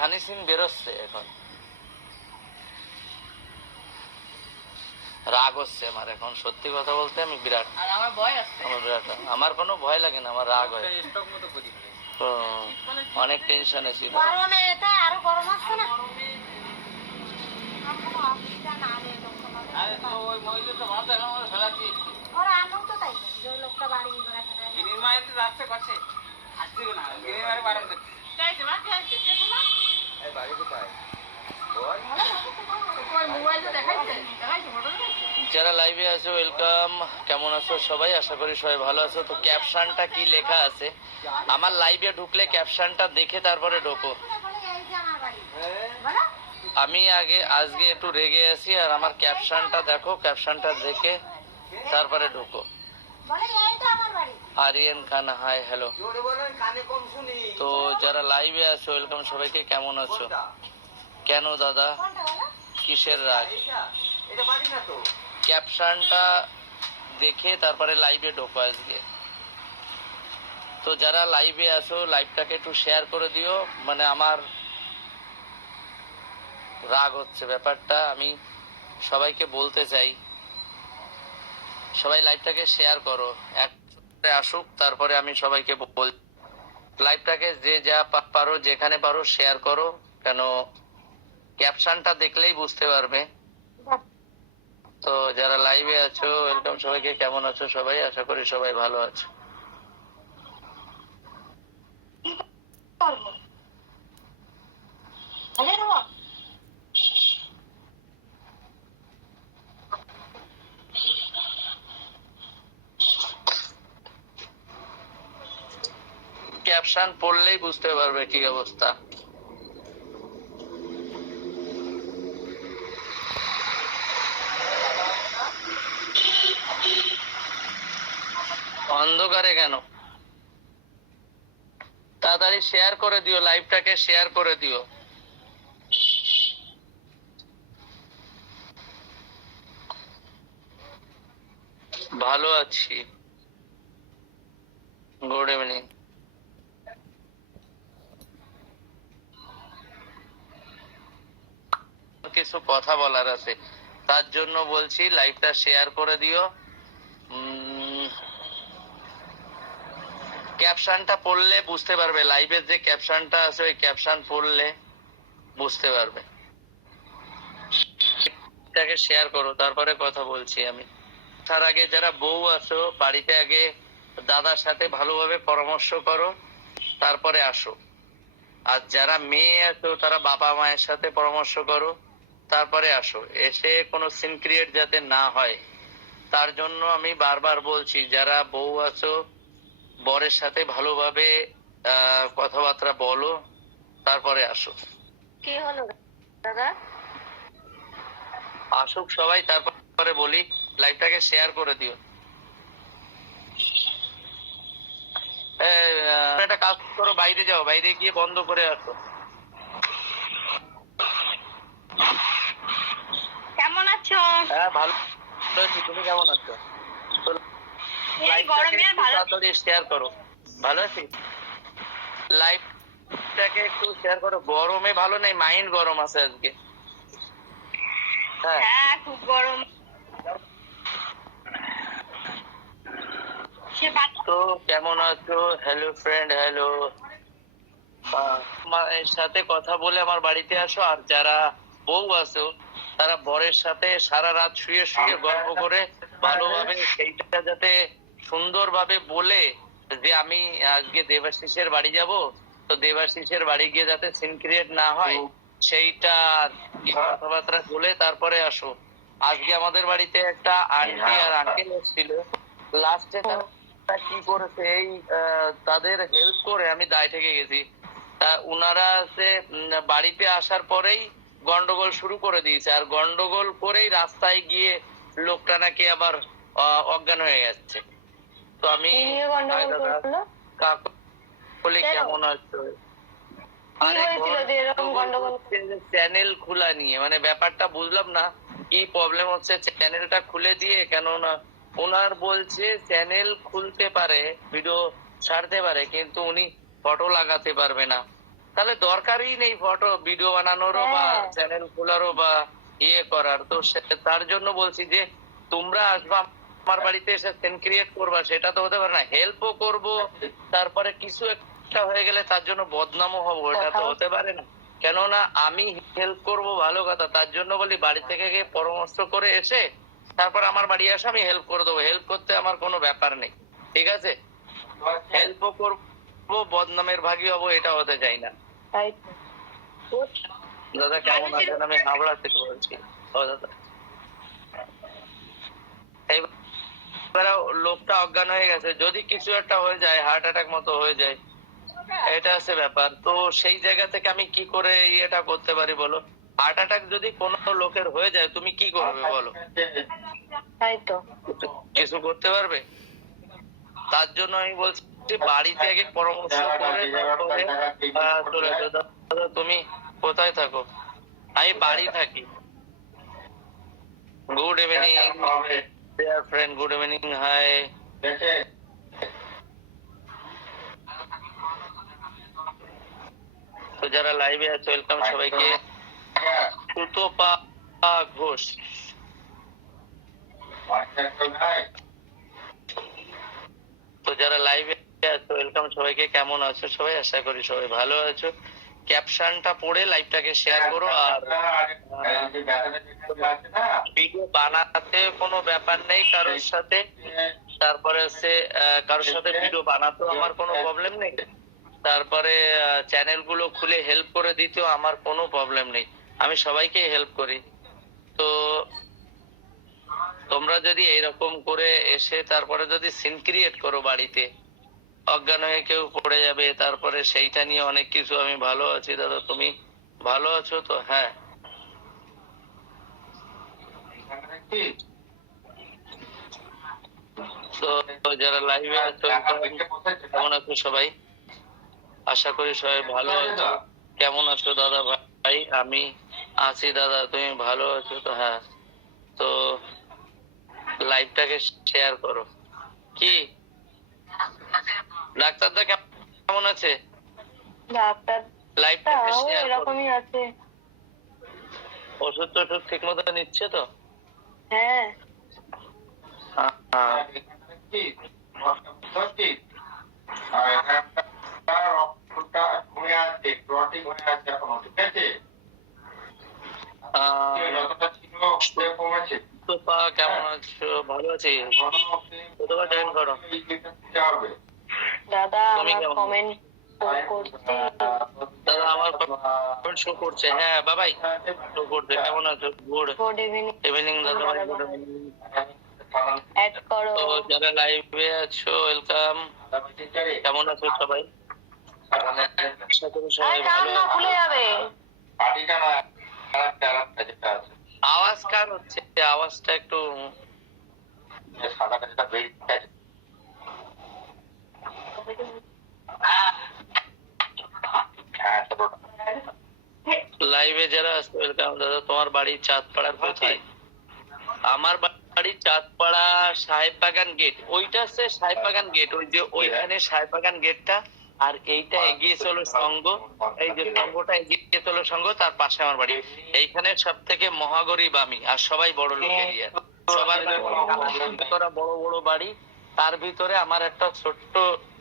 হানি সিং বেরোচ্ছে এখন। রাগ হচ্ছে আমার এখন সত্যি কথা বলতে আমি বিরাট। আমার ভয় আছে। আমার বিরাট। আমার কোনো ভয় লাগে না আমার রাগ হয়। অনেক টেনশন ছিল গরমে এতে আরও গরম আসছে না আমার অসুবিধা না রে লোকটা আরে তো ওই মহিলা তো ভাত এখন আমরা ফেলাচ্ছি ওরা আনন্দ তো তাই যে ওই লোকটা বাড়ি বেড়াতে যায় গিনির মায়ের তো যাচ্ছে করছে আসছে না গিনির মায়ের বারণ করছে চাইছে মা চাইছে দেখো না ওই মোবাইলটা দেখাইছে দেখাইছে ফটো দেখাইছে যারা লাইভে আছো ওয়েলকাম কেমন আছো সবাই? আশা করি সবাই ভালো আছো। তো ক্যাপশনটা কি লেখা আছে? আমার লাইভে ঢুকলে ক্যাপশনটা দেখে তারপরে ঢোকো। আমি আগে, আজকে একটু রেগে আছি আর আমার ক্যাপশনটা দেখো। ক্যাপশনটা দেখে তারপরে ঢুকো। বলে এইটা আমার বাড়ি। আরিয়ান খান হাই হ্যালো জোরে বলেন কানে কম শুনি। তো যারা লাইভে আছো ওয়েলকাম সবাইকে কেমন আছো? কেন দাদা? কিসের রাগ? ক্যাপশনটা দেখে তারপরে লাইভে ঢোকো আজকে। তো যারা লাইভে আছো লাইভটাকে একটু শেয়ার করে দিও। মানে আমার রাগ হচ্ছে ব্যাপারটা। আমি সবাইকে বলতে চাই সবাই লাইভটাকে শেয়ার করো। এক আসুক, তারপরে আমি সবাইকে বল লাইভটাকে যে যা পারো, যেখানে পারো শেয়ার করো। কেন ক্যাপশনটা দেখলেই বুঝতে পারবে। তো যারা লাইভে আছো ওয়েলকাম সবাইকে। কেমন আছো সবাই? আশা করি সবাই ভালো আছো। করব? ক্যাপশন পড়লেই বুঝতে পারবে কি অবস্থা। অন্ধকারে কেন? তাড়াতাড়ি শেয়ার করে দিও লাইভটাকে শেয়ার করে দিও। ভালো আছি। গুড ইভিনিং কিছু কথা বলার আছে। তার জন্য বলছি লাইভটা শেয়ার করে দিও। ক্যাপশনটা পড়লে বুঝতে পারবে। লাইভের যে ক্যাপশনটা আছে, ওই ক্যাপশন পড়লে বুঝতে পারবে। এটাকে শেয়ার করো, তারপরে কথা বলছি আমি। তার আগে যারা বউ আছো, বাড়িতে আগে দাদার সাথে ভালোভাবে পরামর্শ করো, তারপরে আসো। আর যারা মেয়ে আছো, তারা বাবা মায়ের সাথে পরামর্শ করো। তারপরে আসো। এসে কোনো সিন ক্রিয়েট যাতে না হয় তার জন্য আমি বারবার বলছি যারা বউ আছো বরের সাথে ভালোভাবে কথাবার্তা বলো তারপরে আসো। কি হলো দাদা? আসুক সবাই তারপরে বলি লাইভটাকে শেয়ার করে দিও। একটা কাজ করো বাইরে যাও বাইরে গিয়ে বন্ধ করে আসো কেমন আছো? হ্যাঁ ভালো আছি। তুমি কেমন আছো? গরমে ভালো তাড়াতাড়ি শেয়ার করো। ভালো আছি? লাইভটাকে একটু শেয়ার করো। গরমে ভালো নেই মাইন্ড গরম আছে আজকে। হ্যাঁ। হ্যাঁ খুব গরম। তো কেমন আছো? হ্যালো ফ্রেন্ড হ্যালো এর সাথে কথা বলে আমার বাড়িতে আসো। আর যারা বউ আছো তারা বরের সাথে সারা রাত শুয়ে শুয়ে গল্প করে ভালোভাবে সেইটা যাতে সুন্দরভাবে বলে যে আমি আজকে দেবাশিসের বাড়ি যাব। তো দেবাশিসের বাড়ি গিয়ে যাতে সিন ক্রিয়েট না হয় সেইটা কথাবার্তা বলে তারপরে আসো। আজকে আমাদের বাড়িতে একটা আন্টি আর আঙ্কেল এসেছিল। লাস্টে তারা কি করেছে এই তাদের হেল্প করে আমি দায় থেকে গেছি। তা উনারা সে বাড়িতে আসার পরেই গন্ডগোল শুরু করে দিয়েছে। আর গন্ডগোল করেই রাস্তায় গিয়ে লোকটা নাকি আবার অজ্ঞান হয়ে যাচ্ছে তো আমি বলি? কেমন আছো? চ্যানেল খোলা নিয়ে। মানে ব্যাপারটা বুঝলাম না। কি প্রবলেম হচ্ছে? চ্যানেলটা খুলে দিয়ে কেন না ওনার বলছে চ্যানেল খুলতে পারে ভিডিও ছাড়তে পারে কিন্তু উনি ফটো লাগাতে পারবে না। তাহলে দরকারই নেই ফটো ভিডিও বানানোরও বা হ্যাঁ। চ্যানেল খোলারও বা ইয়ে করার। তো তার জন্য বলছি যে তোমরা আসবা আমার বাড়িতে এসে সিন ক্রিয়েট করবা সেটা তো হতে পারে না। হেল্পও করব তারপরে কিছু একটা হয়ে গেলে তার জন্য বদনামও হব এটা তো হতে পারে না। কেননা আমি হেল্প করব ভালো কথা তার জন্য বলি বাড়ি থেকে গিয়ে পরামর্শ করে এসে তারপর আমার বাড়ি আসে আমি হেল্প করে দেবো। হেল্প করতে আমার কোনো ব্যাপার নেই। ঠিক আছে? হেল্পও করব বদনামের ভাগী হব এটা হতে চাই না। দাদা কেমন আছেন? আমি হাবড়া থেকে বলছি। ও দাদা। এবারে লোকটা অজ্ঞান হয়ে গেছে। যদি কিছু একটা হয়ে যায় হার্ট অ্যাটাক মতো হয়ে যায় এটা হচ্ছে ব্যাপার। তো সেই জায়গা থেকে আমি কি করে ইয়েটা করতে পারি বলো? হার্ট অ্যাটাক যদি কোনো লোকের হয়ে যায় তুমি কি করবে বলো? তাই তো। কিছু করতে পারবে? তার জন্য আমি বলছি যে বাড়ি থেকে পরামর্শ করে চলে। দাদা, তুমি কোথায় থাকো? আমি বাড়ি থাকি। Good evening dear friend good evening hi তো যারা লাইভে আছে ওয়েলকাম সবাইকে। সুতপা ঘোষ। তো যারা লাইভে ওয়েলকাম সবাইকে। কেমন আছো সবাই? আশা করি সবাই ভালো আছো। ক্যাপশনটা পড়ে লাইভটাকে শেয়ার করো আর ভিডিও বানাতে কোনো ব্যাপার নেই। কারোর সাথে, তারপরে হচ্ছে কারোর সাথে ভিডিও বানাতেও আমার কোনো প্রবলেম নেই। তারপরে চ্যানেলগুলো খুলে হেল্প করে দিতেও আমার কোনো প্রবলেম নেই। আমি সবাইকে হেল্প করি। তো তোমরা যদি এইরকম করে এসে তারপরে যদি সিন ক্রিয়েট করো বাড়িতে অজ্ঞান হয়ে কেউ পড়ে যাবে তারপরে সেইটা নিয়ে অনেক কিছু আমি ভালো আছি। দাদা তুমি ভালো আছো তো? হ্যাঁ। তো যারা লাইভে আছো কেমন আছো সবাই? আশা করি সবাই ভালো আছো। কেমন আছো দাদা ভাই? আমি আছি দাদা তুমি ভালো আছো তো? হ্যাঁ। তো লাইভটাকে শেয়ার করো। কি? ডাক্তারদা কেমন আছে? শেয়ার করো এরকমই আছে। ওষুধ টষুধ ঠিক মতো নিচ্ছে তো? হ্যাঁ। হ্যাঁ, হ্যাঁ। কেমন আছো? ভালো আছি। জয়েন করো? দাদা আমার কমেন্ট করছি। দাদা আমার কমেন্ট শো করছে। হ্যাঁ বাবাই শো করছে। কেমন আছো? গুড গুড ইভিনিং ইভিনিং দাদা ভাই গুড ইভিনিং অ্যাড করো। তো যারা লাইভে আছো ওয়েলকাম কেমন আছো সবাই? আওয়াজ কার হচ্ছে? আওয়াজটা একটু লাইভে যারা আছে ওয়েলকাম দাদা তোমার বাড়ি চাঁদপাড়ার কোথায়? আমার বাড়ি চাঁদপাড়া সাহেব বাগান গেট ওইটা হচ্ছে সাহেব বাগান গেট ওই যে ওইখানে সাহেব বাগান গেটটা আর এইটা এগিয়ে চলো সঙ্গ। এই যে সঙ্গটা এগিয়ে চলো সঙ্গ তার পাশে আমার বাড়ি। এইখানে সব থেকে মহাগরিব আমি আর সবাই বড় লোক সবার করা বড় বড় বাড়ি। তার ভিতরে আমার একটা ছোট্ট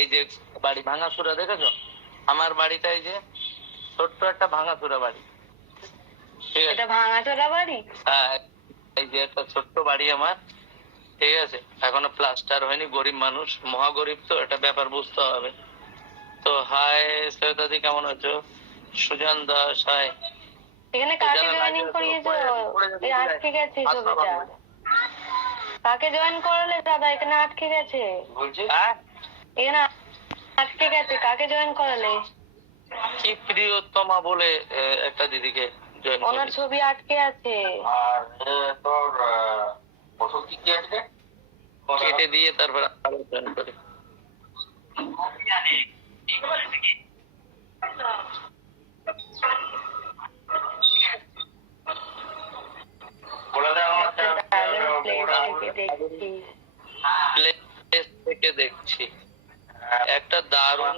এই যে বাড়ি ভাঙাচুরা দেখেছ? আমার বাড়িটা এই যে ছোট্ট একটা ভাঙাচুরা বাড়ি। আছে এটা ভাঙাচোরা বাড়ি? হ্যাঁ এই যে একটা ছোট্ট বাড়ি আমার ঠিক আছে। এখনও প্লাস্টার হয়নি গরিব মানুষ মহা গরিব তো এটা ব্যাপার বুঝতে হবে। তো হাই সৈয়দাদি কেমন আছো? সুজন দাস হাই। এখানে কাকে জয়েনিং করিয়েছো? এই আটকে গেছে ছবিটা। কাকে জয়েন করালে দাদা? এখানে আটকে গেছে। এখানে আটকে গেছে। কাকে জয়েন করালে? কি প্রিয়তমা বলে একটা দিদিকে? ওনার ছবি আটকে আছে। আর কেটে দিয়ে তারপর দেখছি। একটা দারুণ